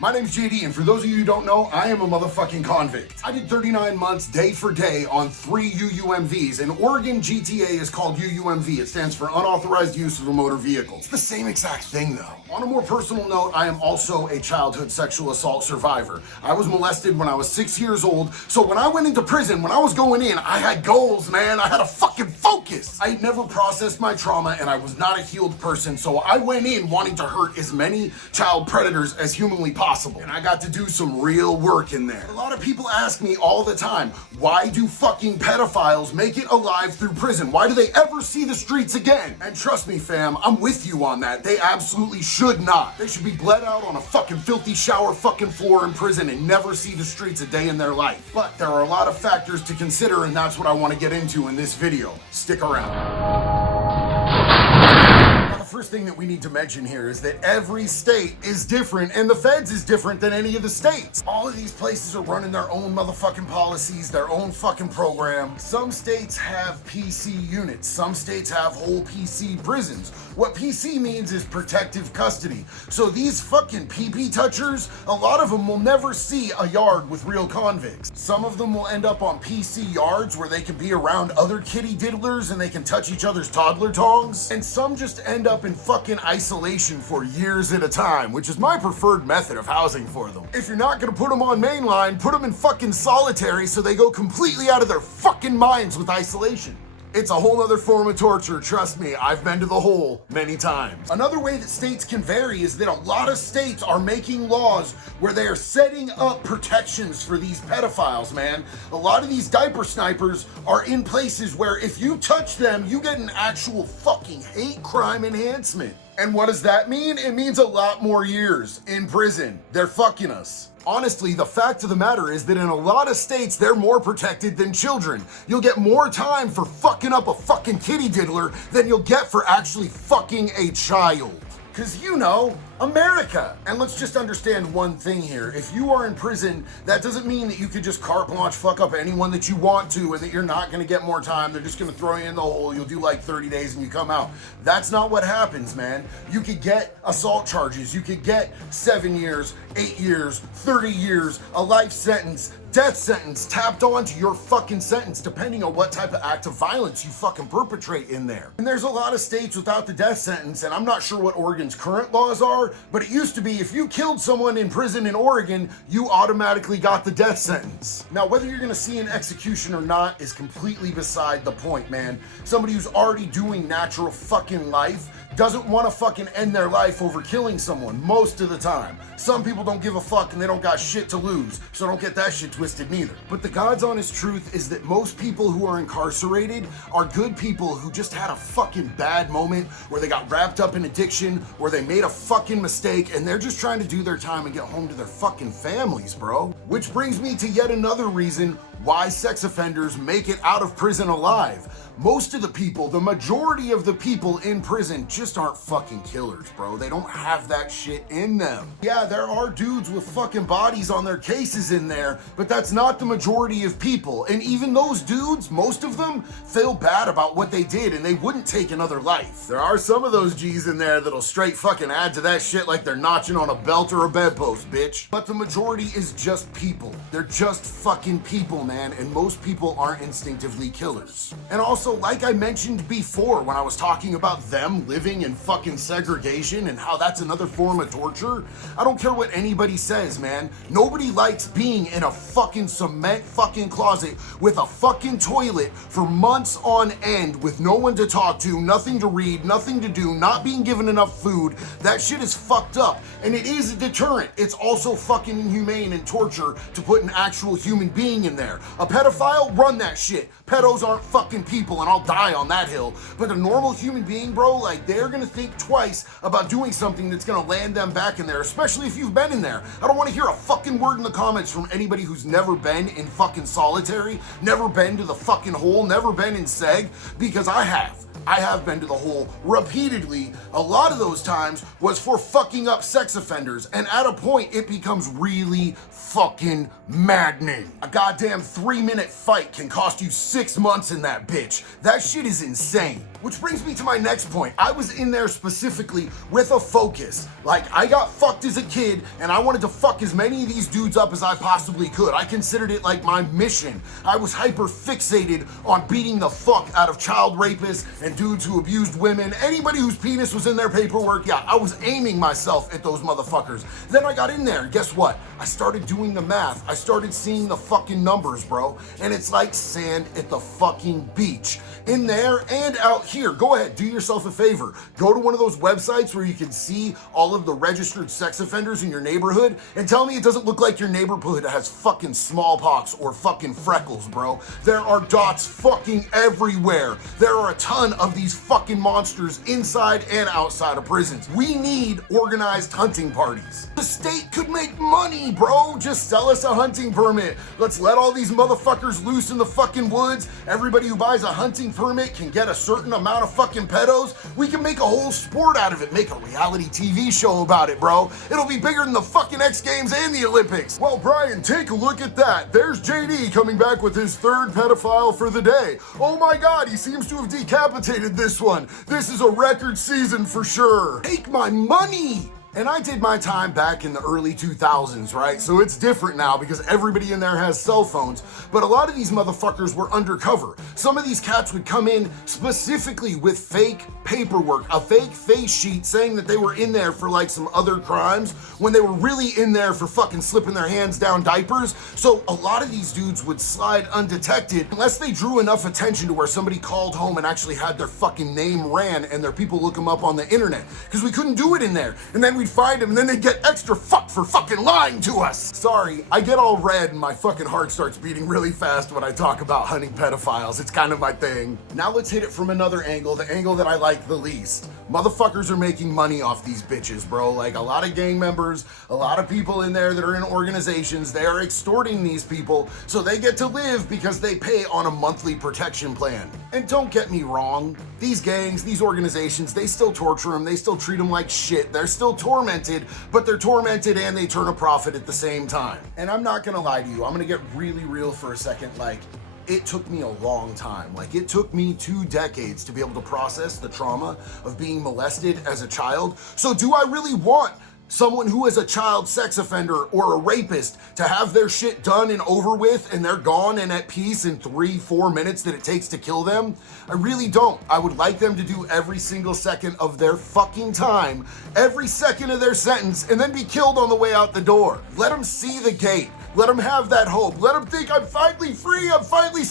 My name's JD, and for those of you who don't know, I am a motherfucking convict. I did 39 months day for day on 3 UUMVs. In Oregon, GTA is called UUMV. It stands for Unauthorized Use of a Motor Vehicle. It's the same exact thing though. On a more personal note, I am also a childhood sexual assault survivor. I was molested when I was 6 years old, so when I went into prison, when I was going in, I had goals, man. I had a fucking focus. I never processed my trauma, and I was not a healed person, so I went in wanting to hurt as many child predators as humanly possible. And I got to do some real work in there. A lot of people ask me all the time, why do fucking pedophiles make it alive through prison? Why do they ever see the streets again? And trust me, fam, I'm with you on that. They absolutely should not. They should be bled out on a fucking filthy shower fucking floor in prison and never see the streets a day in their life. But there are a lot of factors to consider, and that's what I want to get into in this video. Stick around. First thing that we need to mention here is that every state is different, and the feds is different than any of the states. All of these places are running their own motherfucking policies, their own fucking program. Some states have PC units. Some states have whole PC prisons. What PC means is protective custody. So these fucking PP touchers, a lot of them will never see a yard with real convicts. Some of them will end up on PC yards where they can be around other kitty diddlers and they can touch each other's toddler tongs. And some just end up in fucking isolation for years at a time, which is my preferred method of housing for them. If you're not gonna put them on mainline, put them in fucking solitary so they go completely out of their fucking minds with isolation. It's a whole other form of torture, trust me, I've been to the hole many times. Another way that states can vary is that a lot of states are making laws where they are setting up protections for these pedophiles, man. A lot of these diaper snipers are in places where if you touch them, you get an actual fucking hate crime enhancement. And what does that mean? It means a lot more years in prison. They're fucking us. Honestly, the fact of the matter is that in a lot of states, they're more protected than children. You'll get more time for fucking up a fucking kitty diddler than you'll get for actually fucking a child. Cause you know, America. And let's just understand one thing here. If you are in prison, that doesn't mean that you could just carte blanche fuck up anyone that you want to and that you're not gonna get more time. They're just gonna throw you in the hole. You'll do like 30 days and you come out. That's not what happens, man. You could get assault charges. You could get 7 years, 8 years, 30 years, a life sentence, death sentence tapped onto your fucking sentence depending on what type of act of violence you fucking perpetrate in there. And there's a lot of states without the death sentence, and I'm not sure what Oregon's current laws are, but it used to be if you killed someone in prison in Oregon, you automatically got the death sentence. Now, whether you're gonna see an execution or not is completely beside the point, man. Somebody who's already doing natural fucking life doesn't want to fucking end their life over killing someone most of the time. Some people don't give a fuck and they don't got shit to lose, so don't get that shit twisted neither. But the God's honest truth is that most people who are incarcerated are good people who just had a fucking bad moment where they got wrapped up in addiction, or they made a fucking mistake, and they're just trying to do their time and get home to their fucking families, bro. Which brings me to yet another reason why sex offenders make it out of prison alive. Most of the people, the majority of the people in prison just aren't fucking killers, bro. They don't have that shit in them. Yeah, there are dudes with fucking bodies on their cases in there, but that's not the majority of people. And even those dudes, most of them, feel bad about what they did and they wouldn't take another life. There are some of those G's in there that'll straight fucking add to that shit like they're notching on a belt or a bedpost, bitch. But the majority is just people. They're just fucking people, man, and most people aren't instinctively killers. And also, like I mentioned before when I was talking about them living in fucking segregation and how that's another form of torture, I don't care what anybody says, man. Nobody likes being in a fucking cement fucking closet with a fucking toilet for months on end with no one to talk to, nothing to read, nothing to do, not being given enough food. That shit is fucked up, and it is a deterrent. It's also fucking inhumane and torture to put an actual human being in there. A pedophile, run that shit. Pedos aren't fucking people, and I'll die on that hill. But a normal human being, bro, like, they're gonna think twice about doing something that's gonna land them back in there, especially if you've been in there. I don't wanna hear a fucking word in the comments from anybody who's never been in fucking solitary, never been to the fucking hole, never been in seg, because I have. I have been to the hole repeatedly. A lot of those times was for fucking up sex offenders, and at a point it becomes really fucking maddening. A goddamn 3-minute fight can cost you 6 months in that bitch. That shit is insane. Which brings me to my next point. I was in there specifically with a focus. Like, I got fucked as a kid, and I wanted to fuck as many of these dudes up as I possibly could. I considered it like my mission. I was hyper fixated on beating the fuck out of child rapists and dudes who abused women. Anybody whose penis was in their paperwork, yeah, I was aiming myself at those motherfuckers. Then I got in there, and guess what? I started doing the math. I started seeing the fucking numbers, bro. And it's like sand at the fucking beach. In there and out here. Go ahead, do yourself a favor. Go to one of those websites where you can see all of the registered sex offenders in your neighborhood and tell me it doesn't look like your neighborhood has fucking smallpox or fucking freckles, bro. There are dots fucking everywhere. There are a ton of these fucking monsters inside and outside of prisons. We need organized hunting parties. The state could make money, bro. Just sell us a hunting permit. Let's let all these motherfuckers loose in the fucking woods. Everybody who buys a hunting permit can get a certain amount of fucking pedos. We can make a whole sport out of it. Make a reality TV show about it, bro. It'll be bigger than the fucking X Games and the Olympics. Well, Brian, take a look at that. There's JD coming back with his third pedophile for the day. Oh my God, he seems to have decapitated this one. This is a record season for sure. Take my money. And I did my time back in the early 2000s, right? So it's different now because everybody in there has cell phones. But a lot of these motherfuckers were undercover. Some of these cats would come in specifically with fake paperwork, a fake face sheet saying that they were in there for like some other crimes when they were really in there for fucking slipping their hands down diapers. So a lot of these dudes would slide undetected unless they drew enough attention to where somebody called home and actually had their fucking name ran and their people look them up on the internet. Because we couldn't do it in there. And then we'd find them and then they'd get extra fucked for fucking lying to us. Sorry, I get all red and my fucking heart starts beating really fast when I talk about hunting pedophiles. It's kind of my thing. Now let's hit it from another angle, the angle that I like the least. Motherfuckers are making money off these bitches, bro. Like a lot of gang members, a lot of people in there that are in organizations, they are extorting these people so they get to live because they pay on a monthly protection plan. And don't get me wrong, these gangs, these organizations, they still torture them, they still treat them like shit, they're still tormented, but they're tormented and they turn a profit at the same time. And I'm not gonna lie to you, I'm gonna get really real for a second. Like, it took me a long time. Like, it took me 2 decades to be able to process the trauma of being molested as a child. So do I really want someone who is a child sex offender or a rapist to have their shit done and over with and they're gone and at peace in 3-4 minutes that it takes to kill them? I really don't. I would like them to do every single second of their fucking time, every second of their sentence, and then be killed on the way out the door. Let them see the gate. Let them have that hope. Let them think I'm finally free. I'm finally...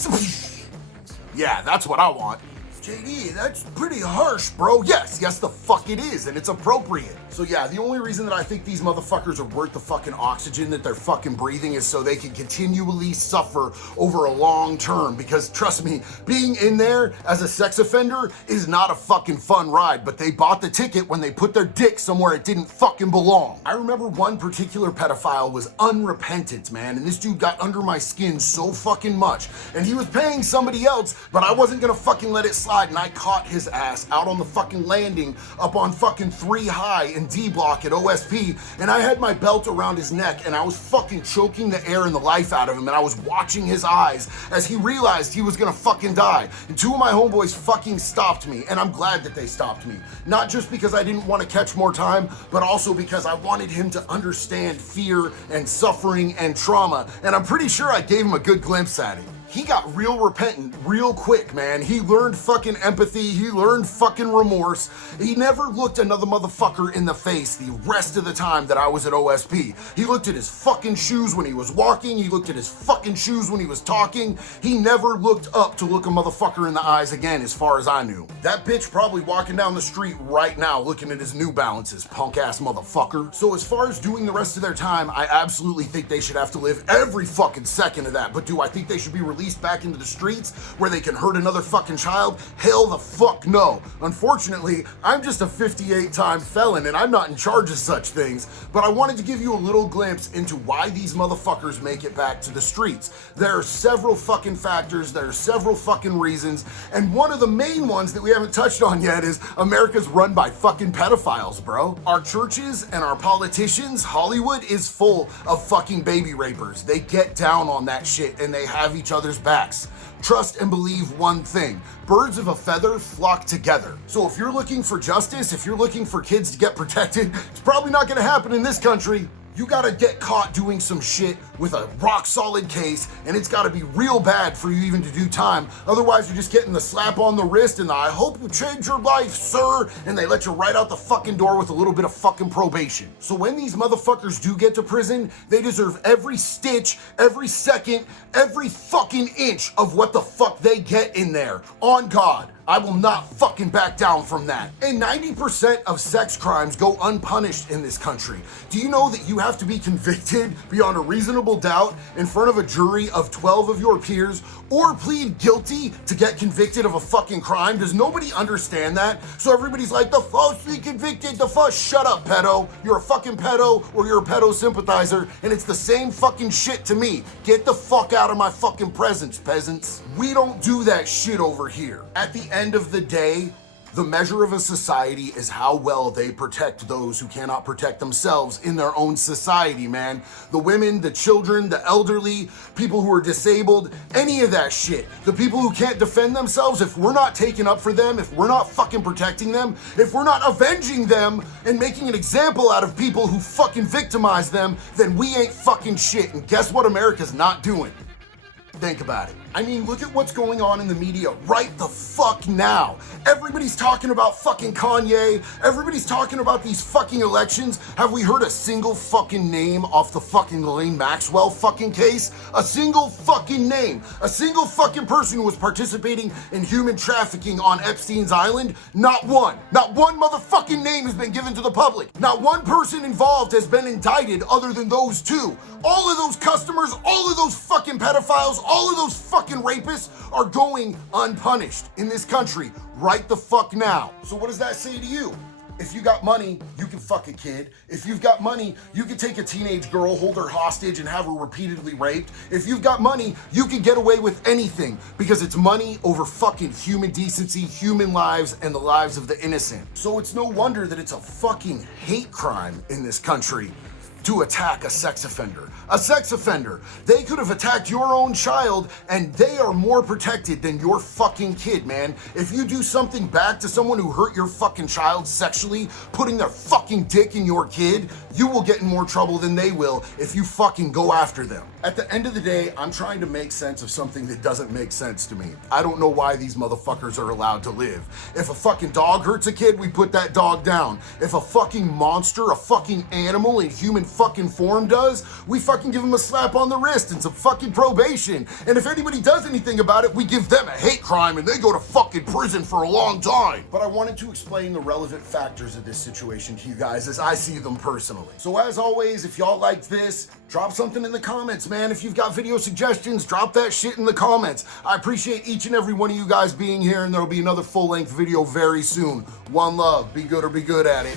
Yeah, that's what I want. JD, that's pretty harsh, bro. Yes, the fuck it is, and it's appropriate. So yeah, the only reason that I think these motherfuckers are worth the fucking oxygen that they're fucking breathing is so they can continually suffer over a long term. Because trust me, being in there as a sex offender is not a fucking fun ride, but they bought the ticket when they put their dick somewhere it didn't fucking belong. I remember one particular pedophile was unrepentant, man, and this dude got under my skin so fucking much, and he was paying somebody else, but I wasn't gonna fucking let it slide, and I caught his ass out on the fucking landing up on fucking 3 High in D Block at OSP, and I had my belt around his neck and I was fucking choking the air and the life out of him, and I was watching his eyes as he realized he was gonna fucking die. And 2 of my homeboys fucking stopped me, and I'm glad that they stopped me. Not just because I didn't want to catch more time, but also because I wanted him to understand fear and suffering and trauma, and I'm pretty sure I gave him a good glimpse at it. He got real repentant real quick, man. He learned fucking empathy. He learned fucking remorse. He never looked another motherfucker in the face the rest of the time that I was at OSP. He looked at his fucking shoes when he was walking. He looked at his fucking shoes when he was talking. He never looked up to look a motherfucker in the eyes again, as far as I knew. That bitch probably walking down the street right now looking at his New Balances, punk ass motherfucker. So as far as doing the rest of their time, I absolutely think they should have to live every fucking second of that. But do I think they should be released back into the streets where they can hurt another fucking child? Hell the fuck no. Unfortunately, I'm just a 58-time felon and I'm not in charge of such things, but I wanted to give you a little glimpse into why these motherfuckers make it back to the streets. There are several fucking factors, there are several fucking reasons, and one of the main ones that we haven't touched on yet is America's run by fucking pedophiles, bro. Our churches and our politicians, Hollywood is full of fucking baby rapers. They get down on that shit and they have each other other's backs. Trust and believe one thing. Birds of a feather flock together. So if you're looking for justice, if you're looking for kids to get protected, it's probably not gonna happen in this country. You gotta get caught doing some shit with a rock solid case, and it's gotta be real bad for you even to do time. Otherwise, you're just getting the slap on the wrist and the, I hope you change your life, sir, and they let you right out the fucking door with a little bit of fucking probation. So when these motherfuckers do get to prison, they deserve every stitch, every second, every fucking inch of what the fuck they get in there. On God. I will not fucking back down from that. And 90% of sex crimes go unpunished in this country. Do you know that you have to be convicted beyond a reasonable doubt in front of a jury of 12 of your peers or plead guilty to get convicted of a fucking crime? Does nobody understand that? So everybody's like, the falsely convicted, the false, shut up, pedo. You're a fucking pedo or you're a pedo sympathizer, and it's the same fucking shit to me. Get the fuck out of my fucking presence, peasants. We don't do that shit over here. At the end of the day, the measure of a society is how well they protect those who cannot protect themselves in their own society, man. The women, the children, the elderly, people who are disabled, any of that shit. The people who can't defend themselves, if we're not taking up for them, if we're not fucking protecting them, if we're not avenging them and making an example out of people who fucking victimize them, then we ain't fucking shit. And guess what America's not doing? Think about it. I mean, look at what's going on in the media right the fuck now. Everybody's talking about fucking Kanye. Everybody's talking about these fucking elections. Have we heard a single fucking name off the fucking Ghislaine Maxwell fucking case? A single fucking name. A single fucking person who was participating in human trafficking on Epstein's Island? Not one. Not one motherfucking name has been given to the public. Not one person involved has been indicted other than those two. All of those customers, all of those fucking pedophiles, all of those fucking rapists are going unpunished in this country right the fuck now. So what does that say to you? If you got money, you can fuck a kid. If you've got money, you can take a teenage girl, hold her hostage, and have her repeatedly raped. If you've got money, you can get away with anything because it's money over fucking human decency, human lives, and the lives of the innocent. So it's no wonder that it's a fucking hate crime in this country to attack a sex offender. A sex offender. They could have attacked your own child and they are more protected than your fucking kid, man. If you do something back to someone who hurt your fucking child sexually, putting their fucking dick in your kid, you will get in more trouble than they will if you fucking go after them. At the end of the day, I'm trying to make sense of something that doesn't make sense to me. I don't know why these motherfuckers are allowed to live. If a fucking dog hurts a kid, we put that dog down. If a fucking monster, a fucking animal in human fucking form does, we fucking give them a slap on the wrist and some fucking probation. And if anybody does anything about it, we give them a hate crime and they go to fucking prison for a long time. But I wanted to explain the relevant factors of this situation to you guys as I see them personally. So as always, if y'all liked this, drop something in the comments, man. If you've got video suggestions, drop that shit in the comments. I appreciate each and every one of you guys being here, and there'll be another full-length video very soon. One love. Be good or be good at it.